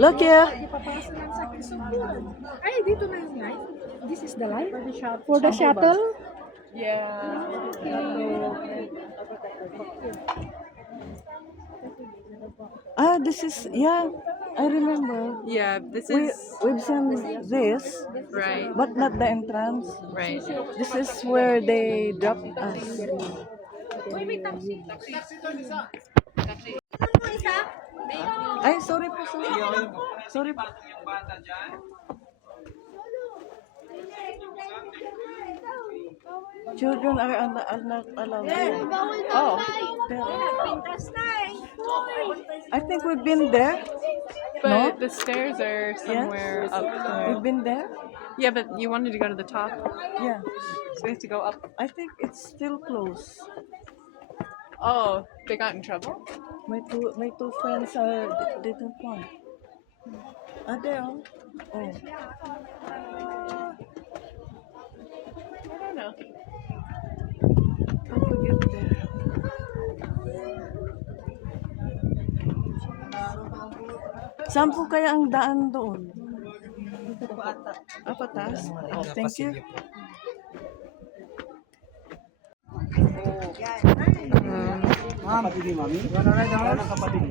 Look here. Ipapasa lang sa Quezon. Ay, dito na yung line. This is the line? For the shuttle? Yeah. Ah, this is, yeah, I remember. Yeah, this We, is we've seen this, right. but not the entrance. Right. This is where they drop us. Ay, sorry po, sorry. Sorry po. Children are not allowed here. Oh, I think we've been there. But No? the stairs are somewhere up there. We've been there. Yeah, but you wanted to go to the top, Yeah, so we have to go up. I think it's still closed. Oh, they got in trouble? My two friends didn't want. Are they all? Oh, I don't know. how to get there? Saan po kaya ang daan doon? Ah, patas? Oh, thank you.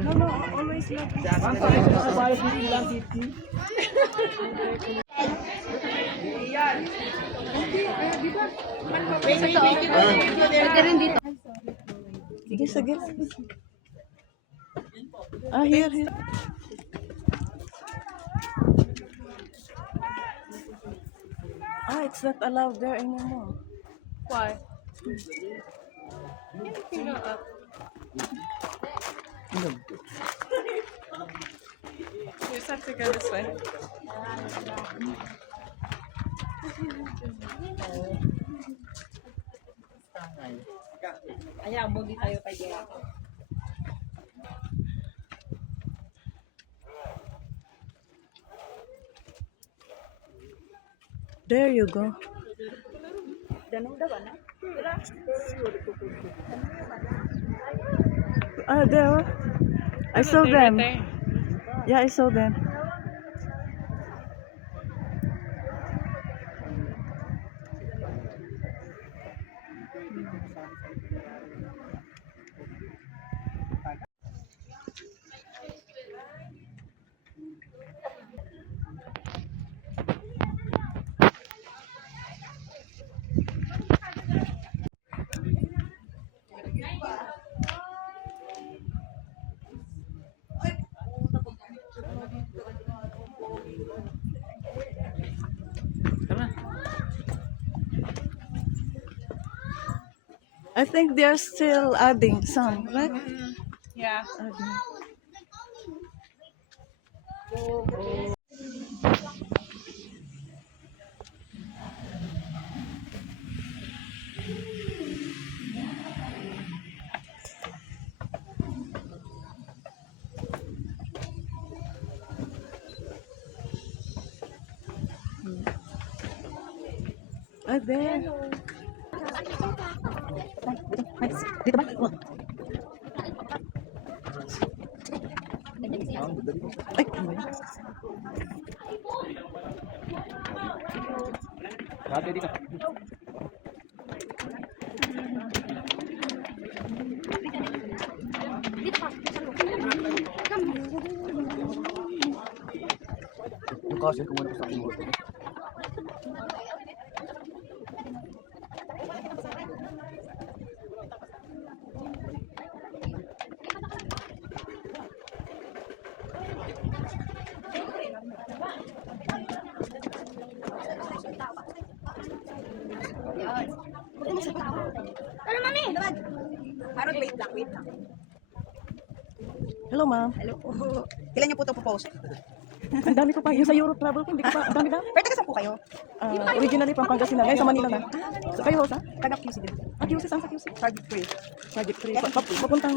No, no, always love. Sige, sige. Ah, here, here. Ah, it's not allowed there anymore. Why? You go up. You just have to go this way. There you go. Ah, there. I saw They're right them. there. Yeah, I saw them. Come on. I think they're still adding some, right? Yeah. Adding. Ah, there. Dito ba? Oh. Ay, ano ba yun? Kasi kung ano sa akin mo. Ano, mami? Dabad. Parang wait lang, wait lang. Hello, ma'am. Hello po. Kailan niyo po ito po-post? Ang dami ko pa. Yung sa Europe travel ko, hindi ko pa. Ang dami dami. Pero taga saan po kayo? Originally from Pangasinan. Ngayon sa Manila na. So, kayo, sa? Taga QC din. Ah, QC, saan sa QC? Target 3. Target 3. Papuntang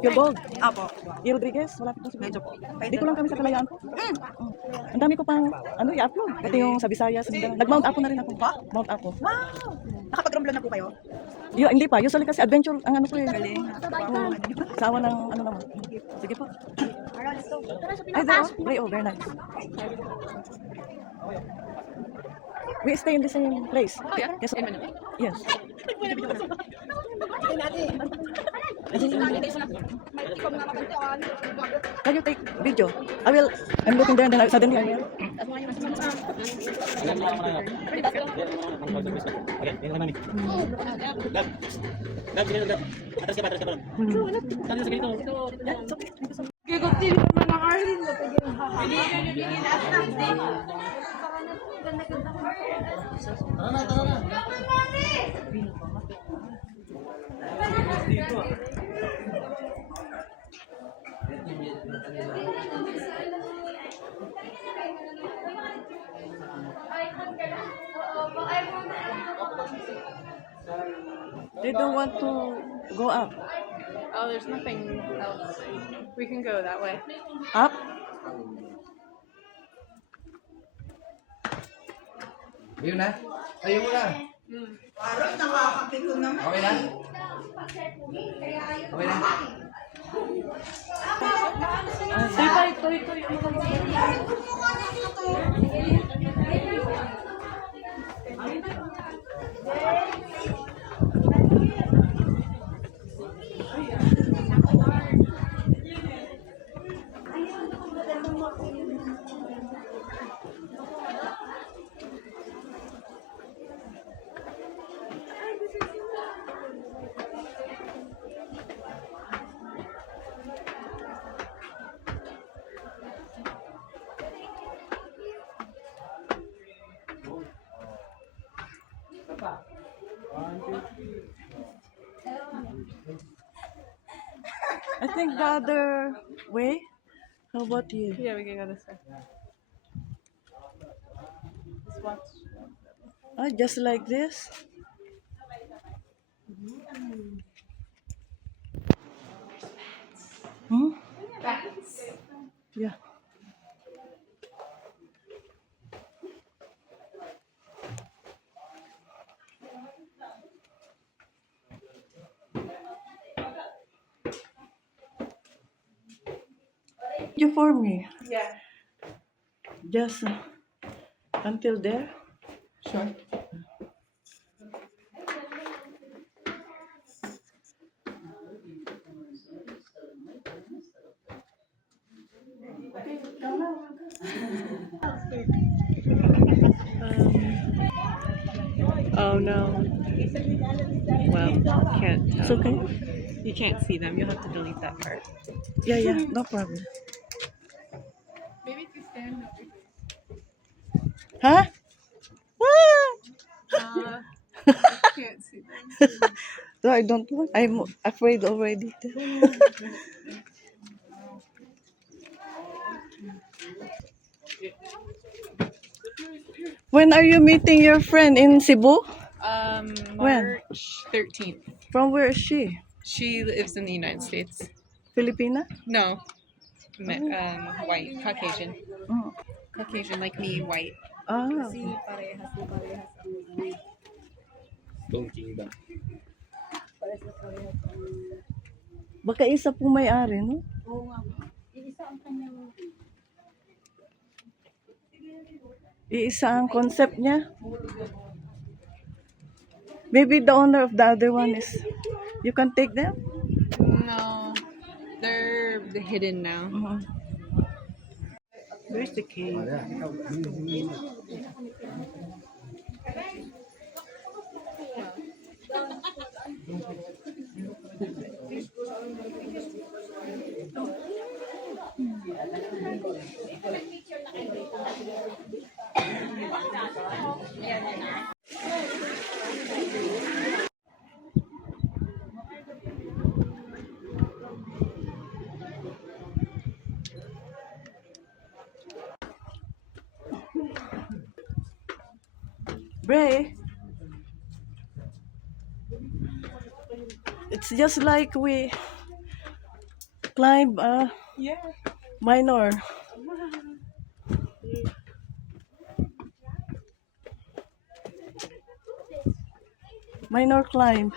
Pure Gold. Apo. E. Rodriguez, wala po. Medyo po. Dito lang kami sa kalayaan ko. Oh. Ang dami ko pang, i-upload. Pati yung sa Visayas. Nag-Mount Apo na rin ako. Mount Apo. Wow! Nakapag-rumblon na po kayo? Hindi pa. Usually kasi adventure ang ano ko eh. Galing. Oo. Sawa ng ano naman. Sige po. Alright. Ay, doon. Way over, nice. We stay in the same place. Oh, yeah? Yes. In Manila? Yes. Can you take video? I'm looking there and then suddenly I hear. Gigutin naman ng Arlene. Napagyan They don't want to go up. Oh, there's nothing else. We can go that way. Up? Ayun na. Ayun mo na. Okay na? Okay na? I think the other way. How about you? Yeah, we can go this way. Let's watch. Just like this? Hmm? Yeah. You for me? Yeah. Just until there? Sure. Oh no. Well, can't. It's okay. You can't see them. You'll have to delete that part. Yeah, no problem. Maybe if you stand over Huh? can't see them. No, I don't want. I'm afraid already. When are you meeting your friend in Cebu? When? March 13th. From where is she? She lives in the United States. Filipina? No. White. Caucasian. Oh. Caucasian like me, white. Ah. Baka isa pong may-ari, no? Iisa ang concept niya. Maybe the owner of the other one is... You can take them? No. They're hidden now. Where's the cave? Bray, it's just like we climb a Yeah. minor. Minor climb.